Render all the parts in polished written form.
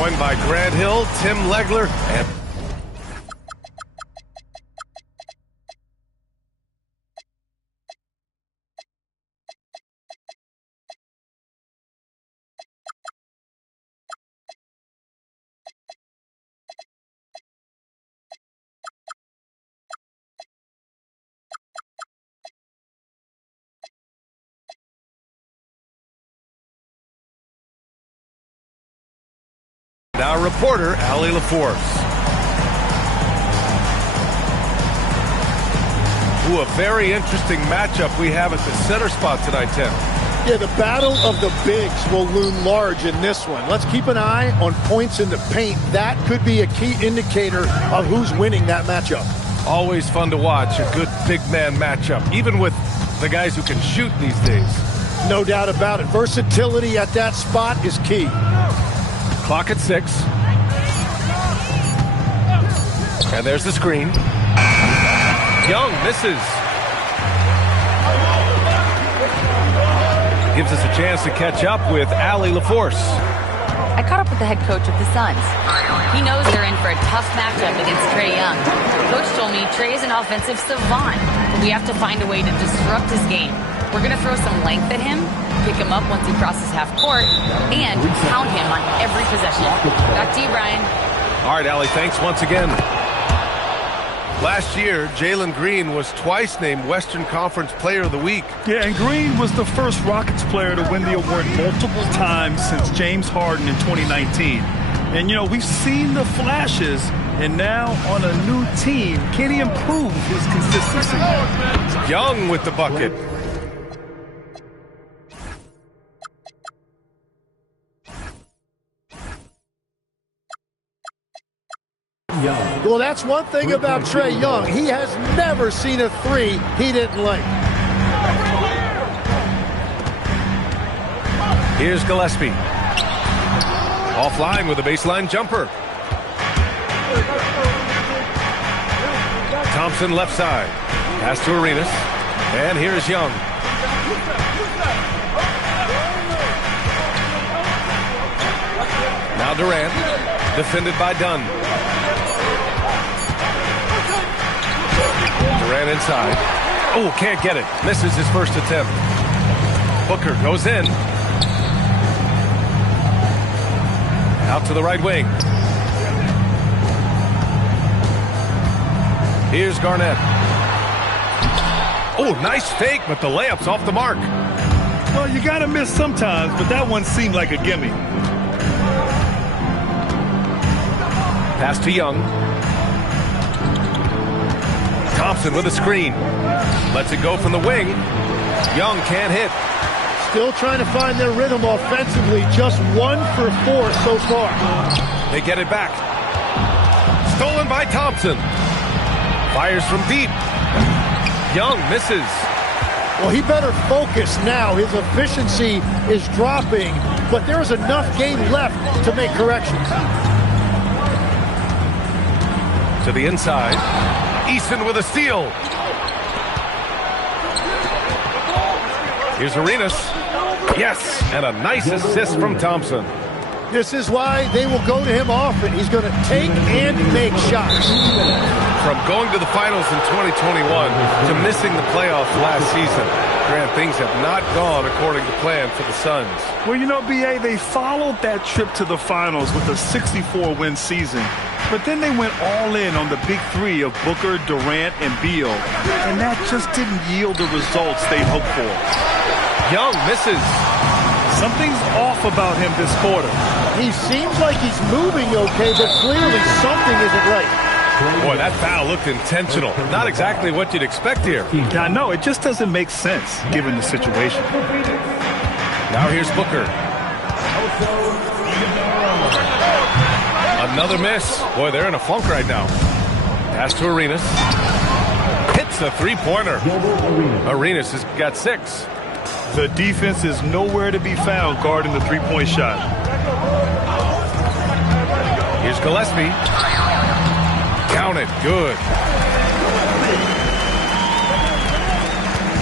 joined by Grant Hill, Tim Legler, and our reporter, Allie LaForce. Ooh, a very interesting matchup we have at the center spot tonight, Tim. Yeah, the battle of the bigs will loom large in this one. Let's keep an eye on points in the paint. That could be a key indicator of who's winning that matchup. Always fun to watch a good big man matchup, even with the guys who can shoot these days. No doubt about it. Versatility at that spot is key. Clock at 6. And there's the screen. Young misses. Gives us a chance to catch up with Allie LaForce. I caught up with the head coach of the Suns. He knows they're in for a tough matchup against Trae Young. The coach told me Trae is an offensive savant, but we have to find a way to disrupt his game. We're going to throw some length at him, pick him up once he crosses half court, and pound him on every possession. Back to you, Brian. All right, Allie, thanks once again. Last year, Jalen Green was twice named Western Conference Player of the Week. Yeah, and Green was the first Rockets player to win the award multiple times since James Harden in 2019. And, you know, we've seen the flashes, and now on a new team, can he improve his consistency? Young with the bucket. Well, that's one thing about Trae Young. He has never seen a three he didn't like. Here's Gillespie. Offline with a baseline jumper. Thompson left side. Pass to Arenas. And here's Young. Now Durant. Defended by Dunn. Durant inside. Oh, can't get it. Misses his first attempt. Booker goes in. Out to the right wing. Here's Garnett. Oh, nice fake, but the layup's off the mark. Well, you got to miss sometimes, but that one seemed like a gimme. Pass to Young. Thompson with a screen. Lets it go from the wing. Young can't hit. Still trying to find their rhythm offensively. Just 1 for 4 so far. They get it back. Stolen by Thompson. Fires from deep. Young misses. Well, he better focus now. His efficiency is dropping, but there's enough game left to make corrections. To the inside. Easton with a steal. Here's Arenas. Yes, and a nice assist from Thompson. This is why they will go to him often. He's going to take and make shots. From going to the finals in 2021 to missing the playoffs last season, Grant, things have not gone according to plan for the Suns. Well, you know, B.A., they followed that trip to the finals with a 64-win season. But then they went all in on the big three of Booker, Durant, and Beal. And that just didn't yield the results they'd hoped for. Young misses. Something's off about him this quarter. He seems like he's moving okay, but clearly something isn't right. Boy, that foul looked intentional. Not exactly what you'd expect here. I know, it just doesn't make sense given the situation. Now here's Booker. Another miss. Boy, they're in a funk right now. Pass to Arenas. Hits a three-pointer. Arenas has got 6. The defense is nowhere to be found guarding the three-point shot. Here's Gillespie. Count it. Good.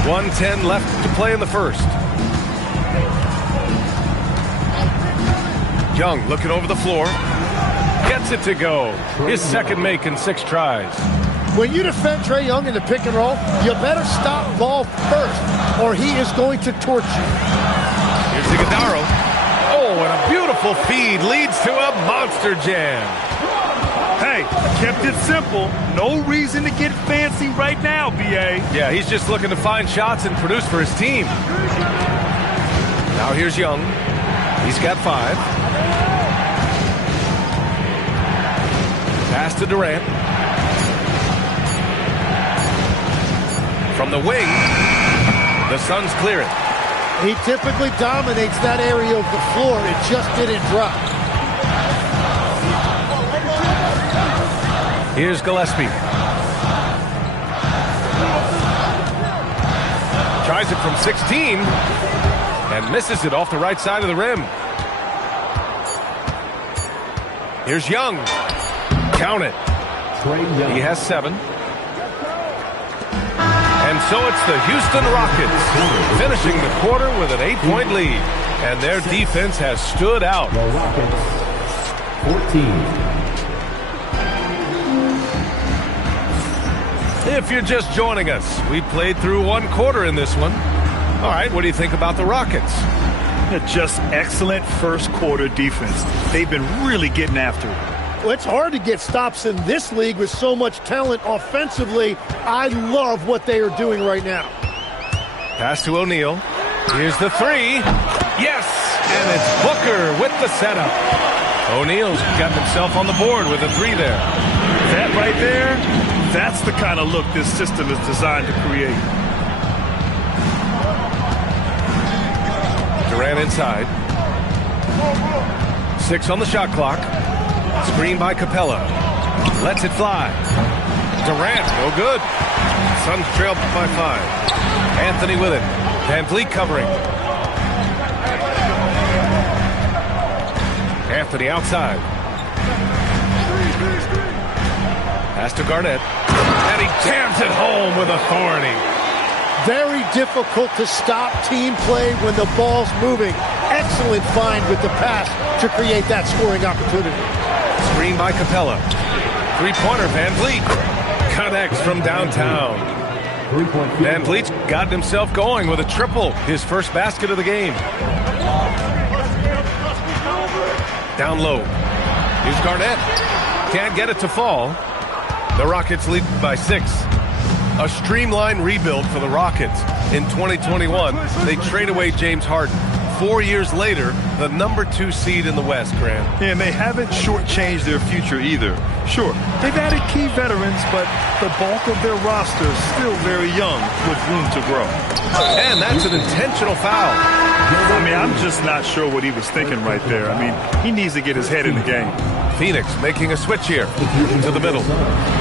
1:10 left to play in the first. Young looking over the floor. Gets it to go. His second make in 6 tries. When you defend Trae Young in the pick and roll, you better stop ball first, or he is going to torch you. Here's Iguodala. Oh, and a beautiful feed leads to a monster jam. Hey, kept it simple. No reason to get fancy right now, B.A. Yeah, he's just looking to find shots and produce for his team. Now here's Young. He's got 5. Pass to Durant. From the wing, the Suns clear it. He typically dominates that area of the floor. It just didn't drop. Here's Gillespie. Tries it from 16 and misses it off the right side of the rim. Here's Young. Count it. He has 7. And so it's the Houston Rockets finishing the quarter with an 8-point lead. And their defense has stood out. The Rockets, 14. If you're just joining us, we played through 1 quarter in this one. All right, what do you think about the Rockets? Just excellent first quarter defense. They've been really getting after it. Well, it's hard to get stops in this league with so much talent offensively. I love what they are doing right now. Pass to O'Neal. Here's the 3. Yes! And it's Booker with the setup. O'Neal's got himself on the board with a 3 there. That right there, that's the kind of look this system is designed to create. Durant inside. 6 on the shot clock. Screen by Capella. Lets it fly. Durant, no good. Suns trail by 5. Anthony with it. Van Vliet covering. Anthony outside. Pass to Garnett. And he jams it home with authority. Very difficult to stop team play when the ball's moving. Excellent find with the pass to create that scoring opportunity. Screen by Capella. 3-pointer, Van Vliet. Connects from downtown. Van Vliet's got himself going with a triple. His first basket of the game. Down low. Here's Garnett. Can't get it to fall. The Rockets lead by 6. A streamlined rebuild for the Rockets. In 2021, they trade away James Harden. 4 years later, the number 2 seed in the West, Grant. And they haven't shortchanged their future either. Sure, they've added key veterans, but the bulk of their roster is still very young with room to grow. And that's an intentional foul. I mean, I'm just not sure what he was thinking right there. I mean, he needs to get his head in the game. Phoenix making a switch here to the middle.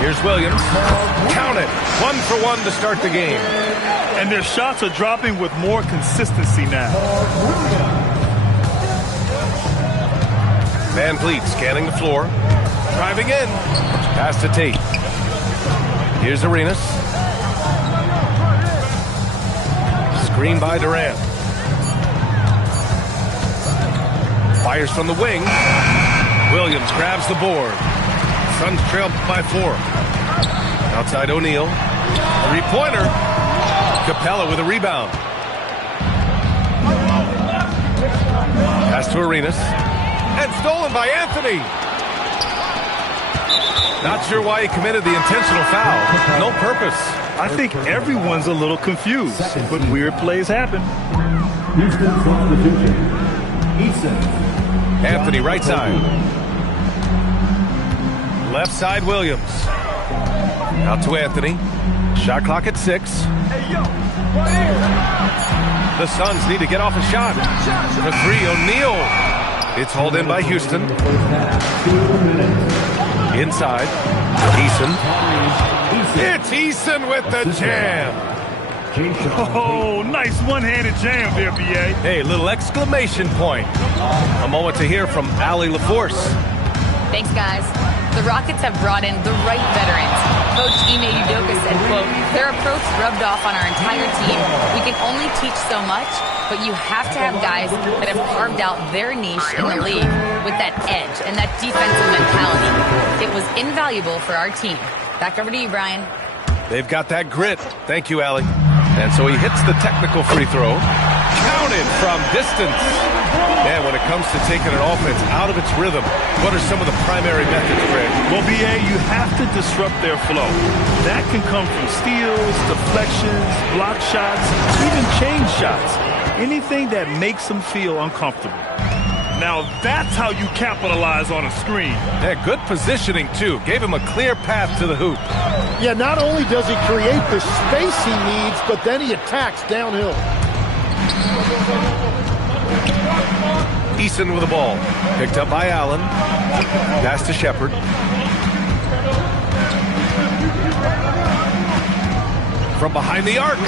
Here's Williams. Count it. 1 for 1 to start the game. And their shots are dropping with more consistency now. Van Vliet scanning the floor. Driving in. Pass to Tate. Here's Arenas. Screen by Durant. Fires from the wing. Williams grabs the board. Suns trail by 4. Outside O'Neal. 3-pointer. Capella with a rebound. Pass to Arenas. And stolen by Anthony. Not sure why he committed the intentional foul. No purpose. I think everyone's a little confused, but weird plays happen. Houston substitution. Eason. Anthony right side. Left side Williams. Out to Anthony. Shot clock at 6. The Suns need to get off a shot. For 3, O'Neal. It's hauled in by Houston. Inside. Eason. It's Eason with the jam. Oh, nice one-handed jam there, B.A. Hey, little exclamation point. A moment to hear from Allie LaForce. Thanks, guys. the Rockets have brought in the right veterans. Coach Ime Udoka said, quote, "Their approach rubbed off on our entire team. We can only teach so much, but you have to have guys that have carved out their niche in the league with that edge and that defensive mentality. It was invaluable for our team." Back over to you, Brian. They've got that grit. Thank you, Allie. And so he hits the technical free throw. Counted from distance. And when it comes to taking an offense out of its rhythm, what are some of the primary methods, Greg? Well, B.A., you have to disrupt their flow. That can come from steals, deflections, block shots, even change shots. Anything that makes them feel uncomfortable. Now, that's how you capitalize on a screen. Yeah, good positioning, too. Gave him a clear path to the hoop. Yeah, not only does he create the space he needs, but then he attacks downhill. Eason with the ball. Picked up by Allen. Pass to Shepherd. From behind the arc.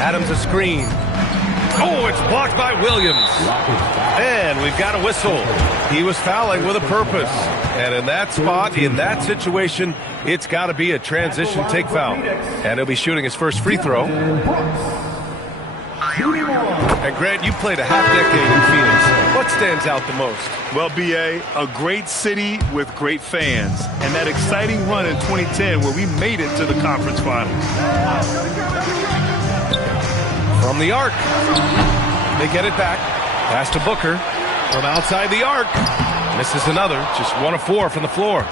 Adams a screen. Oh, it's blocked by Williams. And we've got a whistle. He was fouling with a purpose. And in that spot, in that situation, it's got to be a transition take foul. And he'll be shooting his first free throw. And Grant, you played a half-decade in Phoenix. What stands out the most? Well, B.A., a great city with great fans. And that exciting run in 2010 where we made it to the conference finals. From the arc. They get it back. Pass to Booker. From outside the arc. Misses another. Just 1 of 4 from the floor.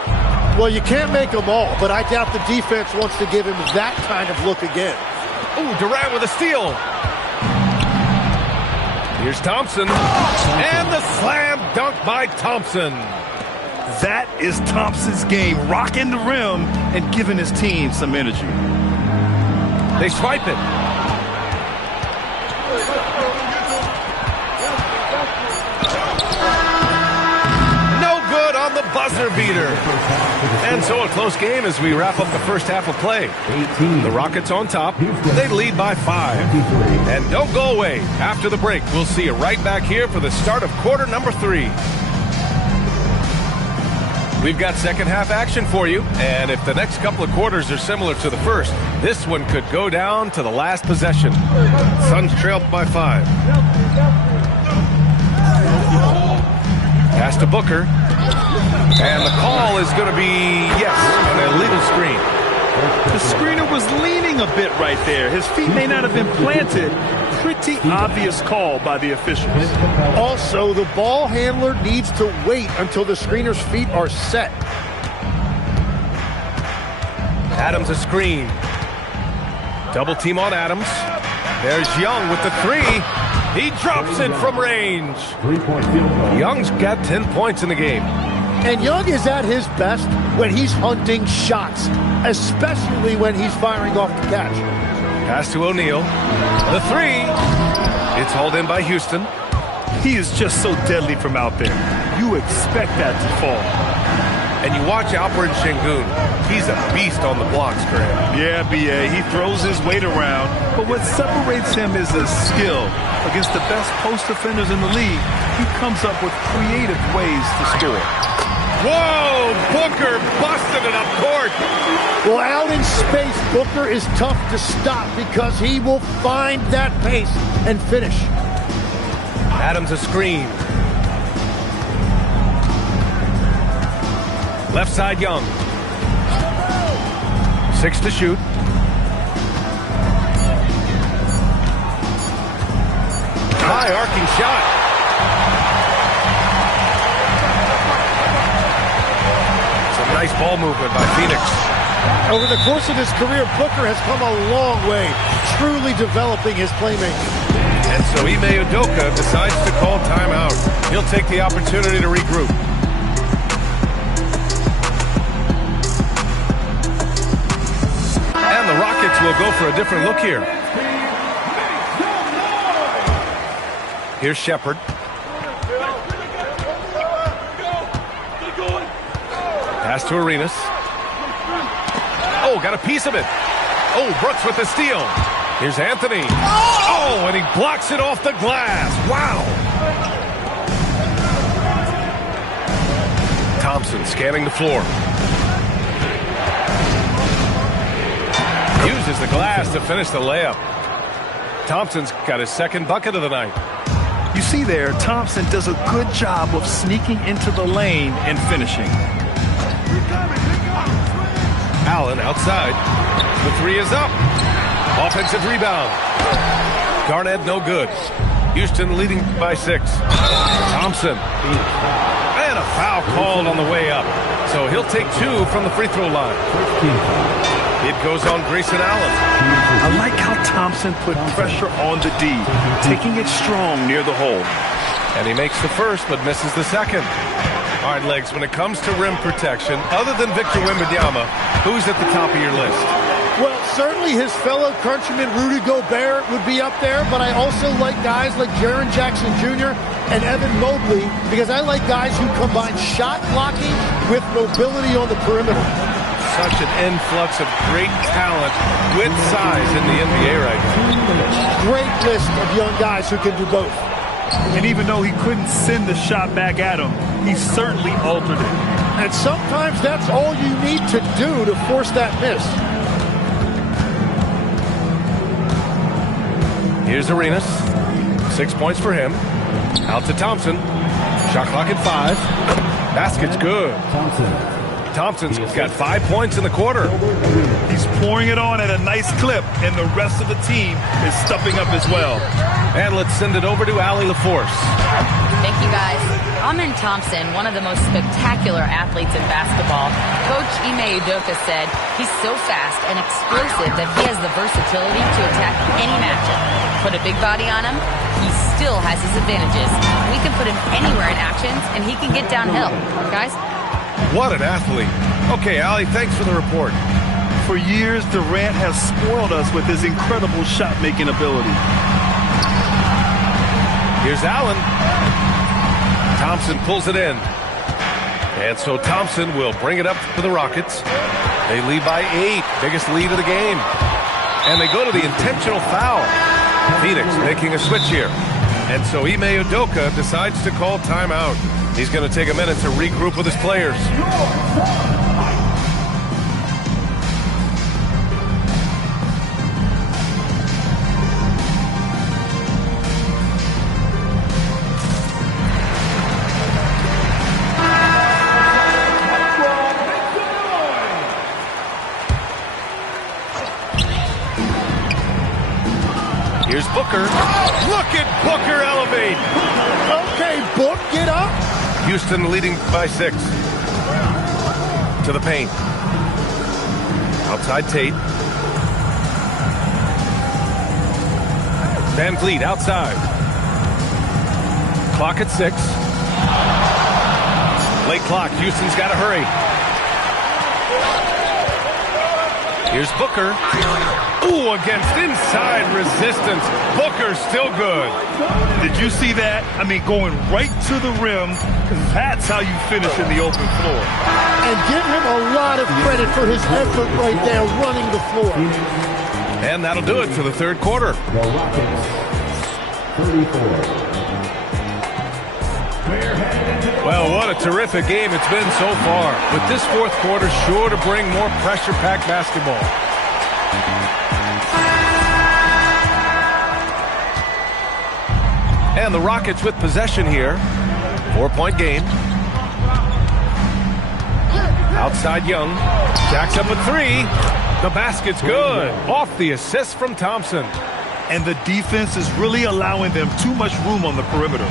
Well, you can't make them all, but I doubt the defense wants to give him that kind of look again. Ooh, Durant with a steal. Here's Thompson. And the slam dunk by Thompson. That is Thompson's game, rocking the rim and giving his team some energy. They swipe it. No good on the buzzer beater. And so a close game as we wrap up the first half of play. The Rockets on top. They lead by 5. And don't go away. After the break, we'll see you right back here for the start of quarter number 3. We've got second half action for you, and if the next couple of quarters are similar to the first, this one could go down to the last possession. Suns trailed by 5. Pass to Booker. And the call is going to be, yes, an illegal screen. The screener was leaning a bit right there. His feet may not have been planted. Pretty obvious call by the officials. Also, the ball handler needs to wait until the screener's feet are set. Adams a screen. Double team on Adams. There's Young with the 3. He drops it from range. 3-point field goal. Young's got 10 points in the game. And Young is at his best when he's hunting shots, especially when he's firing off the catch. Pass to O'Neal. The 3. It's hauled in by Houston. He is just so deadly from out there. You expect that to fall. And you watch Alperen Sengun. He's a beast on the blocks, Graham. Yeah, B.A., he throws his weight around, but what separates him is his skill. Against the best post defenders in the league, he comes up with creative ways to score. Whoa! Booker busted it up court. Well, out in space, Booker is tough to stop because he will find that pace and finish. Adams a screen. Left side Young. 6 to shoot. High arcing shot. Some nice ball movement by Phoenix. Over the course of his career, Booker has come a long way, truly developing his playmaking. And so Ime Udoka decides to call timeout. He'll take the opportunity to regroup. And the Rockets will go for a different look here. Here's Shepherd. Pass to Arenas. Oh, got a piece of it. Oh, Brooks with the steal. Here's Anthony. Oh, and he blocks it off the glass. Wow. Thompson scanning the floor. Uses the glass to finish the layup. Thompson's got his second bucket of the night. You see there, Thompson does a good job of sneaking into the lane and finishing. Allen outside. The three is up. Offensive rebound. Garnett no good. Houston leading by 6. Thompson. And a foul called on the way up. So he'll take 2 from the free throw line. It goes on Grayson Allen. I like how Thompson put pressure on the D, taking it strong near the hole. And he makes the first but misses the second. All right, Legs, when it comes to rim protection, other than Victor Wembanyama, who's at the top of your list? Well, certainly his fellow countryman Rudy Gobert would be up there, but I also like guys like Jaren Jackson Jr. and Evan Mobley because I like guys who combine shot blocking with mobility on the perimeter. Such an influx of great talent with size in the NBA right now. Great list of young guys who can do both. And even though he couldn't send the shot back at him, he certainly altered it. And sometimes that's all you need to do to force that miss. Here's Arenas. 6 points for him. Out to Thompson. Shot clock at 5. Basket's good. Thompson's got 5 points in the quarter. He's pouring it on at a nice clip, and the rest of the team is stepping up as well. And let's send it over to Allie LaForce. Thank you, guys. Amen Thompson, one of the most spectacular athletes in basketball. Coach Ime Udoka said he's so fast and explosive that he has the versatility to attack any matchup. Put a big body on him, he still has his advantages. We can put him anywhere in actions, and he can get downhill. Guys? What an athlete. Okay, Allie, thanks for the report. For years, Durant has spoiled us with his incredible shot-making ability. Here's Allen. Thompson pulls it in. And so Thompson will bring it up for the Rockets. They lead by 8. Biggest lead of the game. And they go to the intentional foul. Phoenix making a switch here. And so Ime Udoka decides to call timeout. He's going to take a minute to regroup with his players. Here's Booker. Look at Booker elevate. Okay, Book, get up. Houston leading by 6. To the paint. Outside Tate. Van Vliet outside. Clock at 6. Late clock. Houston's got to hurry. Here's Booker. Ooh, against inside resistance. Booker still good. Did you see that? I mean, going right to the rim. That's how you finish in the open floor. And give him a lot of credit for his effort right there running the floor. And that'll do it for the third quarter. The Rockets, 34. Well, what a terrific game it's been so far. But this fourth quarter sure to bring more pressure-packed basketball. And the Rockets with possession here. 4-point game. Outside Young. Jacks up a 3. The basket's good. Off the assist from Thompson. And the defense is really allowing them too much room on the perimeter.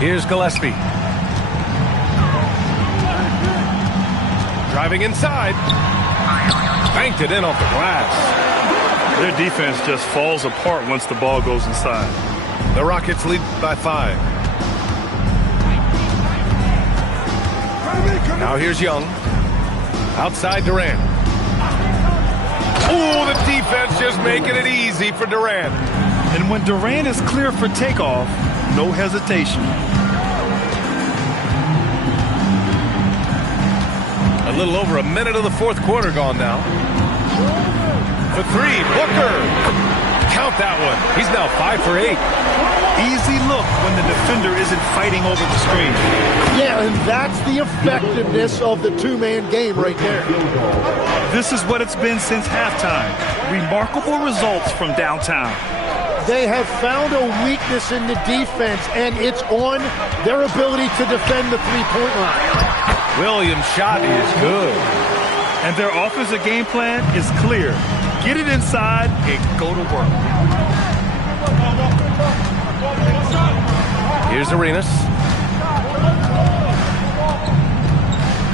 Here's Gillespie. Driving inside. Banked it in off the glass. Their defense just falls apart once the ball goes inside. The Rockets lead by 5. Now here's Young. Outside Durant. Oh, the defense just making it easy for Durant. And when Durant is clear for takeoff, no hesitation. A little over a minute of the fourth quarter gone now. For 3, Booker. count that one. He's now 5 for 8. Easy look when the defender isn't fighting over the screen. Yeah, and that's the effectiveness of the two-man game right there. This is what it's been since halftime. Remarkable results from downtown. They have found a weakness in the defense, and it's on their ability to defend the three-point line. Williams' shot is good. And their offensive game plan is clear. Get it inside and go to work. Here's Arenas.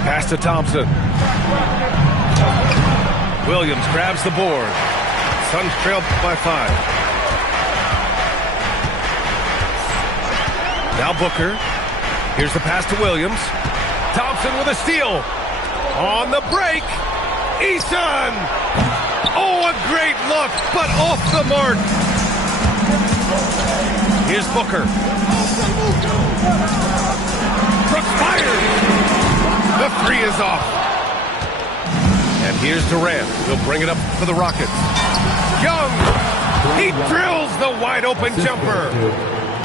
Pass to Thompson. Williams grabs the board. Suns trail by 5. Now Booker. Here's the pass to Williams. Thompson with a steal. On the break. Eason. Oh, a great look, but off the mark. Here's Booker. Brooks fires. The three is off. And here's Durant. He'll bring it up for the Rockets. Young. He drills the wide open jumper.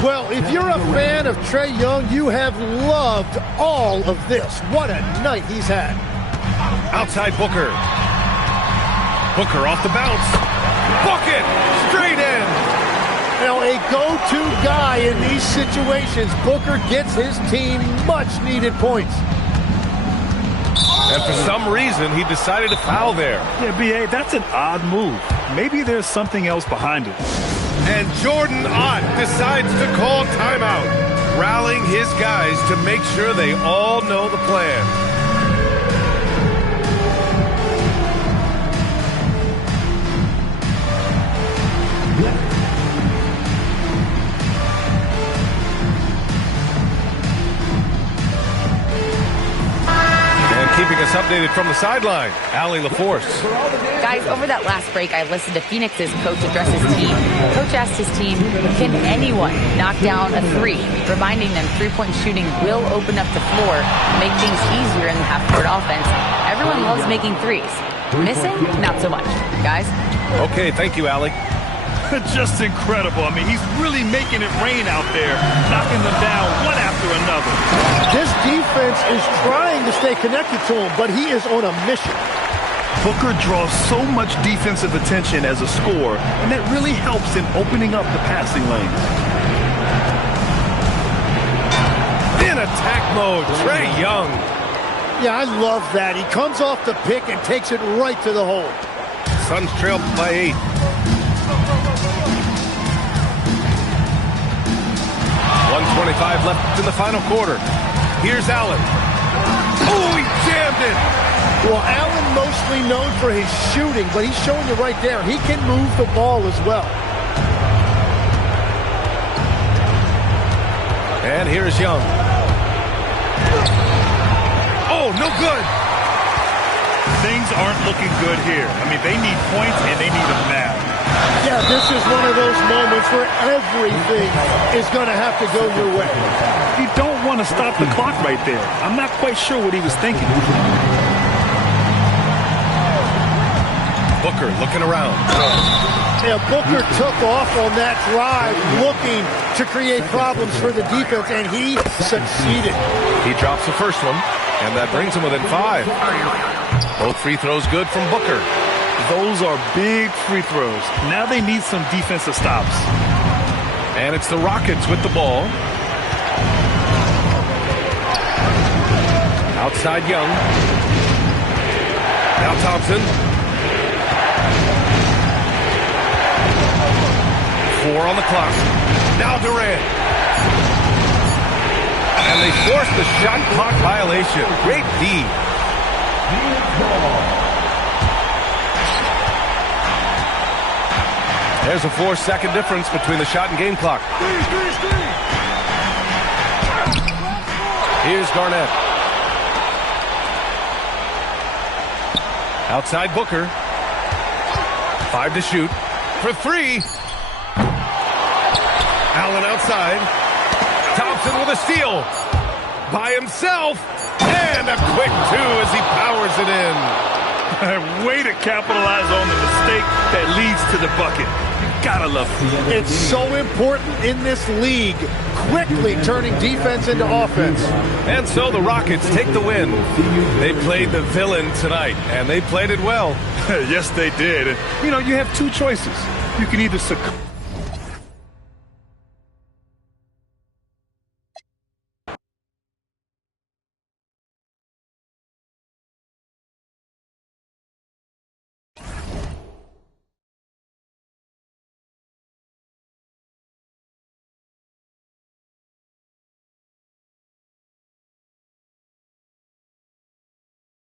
Well, if you're a fan of Trae Young, you have loved all of this. What a night he's had. Outside Booker. Booker off the bounce. Bucket. Straight in. Now, a go-to guy in these situations. Booker gets his team much-needed points. And for some reason, he decided to foul there. Yeah, B.A., that's an odd move. Maybe there's something else behind it. And Jordan Ott decides to call timeout, rallying his guys to make sure they all know the plan. Keeping us updated from the sideline, Allie LaForce. Guys, over that last break, I listened to Phoenix's coach address his team. Coach asked his team, can anyone knock down a three? Reminding them three-point shooting will open up the floor, make things easier in the half-court offense. Everyone loves making threes. Missing? Not so much. Guys? Okay, thank you, Allie. Just incredible. I mean, he's really making it rain out there, knocking them down one after another. This defense is trying to stay connected to him, but he is on a mission. Booker draws so much defensive attention as a scorer, and that really helps in opening up the passing lanes. In attack mode, Trae Young. Yeah, I love that. He comes off the pick and takes it right to the hole. Suns trail by 8. .125 left in the final quarter. Here's Allen. Oh, he jammed it. Well, Allen mostly known for his shooting, but he's showing you right there. He can move the ball as well. And here's Young. Oh, no good. Things aren't looking good here. I mean, they need points, and they need them now. Yeah, this is one of those moments where everything is going to have to go your way. You don't want to stop the clock right there. I'm not quite sure what he was thinking. Booker looking around. Yeah, Booker took off on that drive looking to create problems for the defense, and he succeeded. He drops the first one, and that brings him within 5. Both free throws good from Booker. Those are big free throws. Now they need some defensive stops. And it's the Rockets with the ball. Outside Young. Now Thompson. 4 on the clock. Now Durant. And they force the shot clock violation. Great D. There's a 4-second difference between the shot and game clock. Here's Garnett. Outside Booker. 5 to shoot. For 3. Allen outside. Thompson with a steal. By himself. And a quick 2 as he powers it in. Way to capitalize on the mistake that leads to the bucket. Gotta love it. It's so important in this league, quickly turning defense into offense. And so the Rockets take the win. They played the villain tonight, and they played it well. Yes, they did. You know, you have two choices. You can either succumb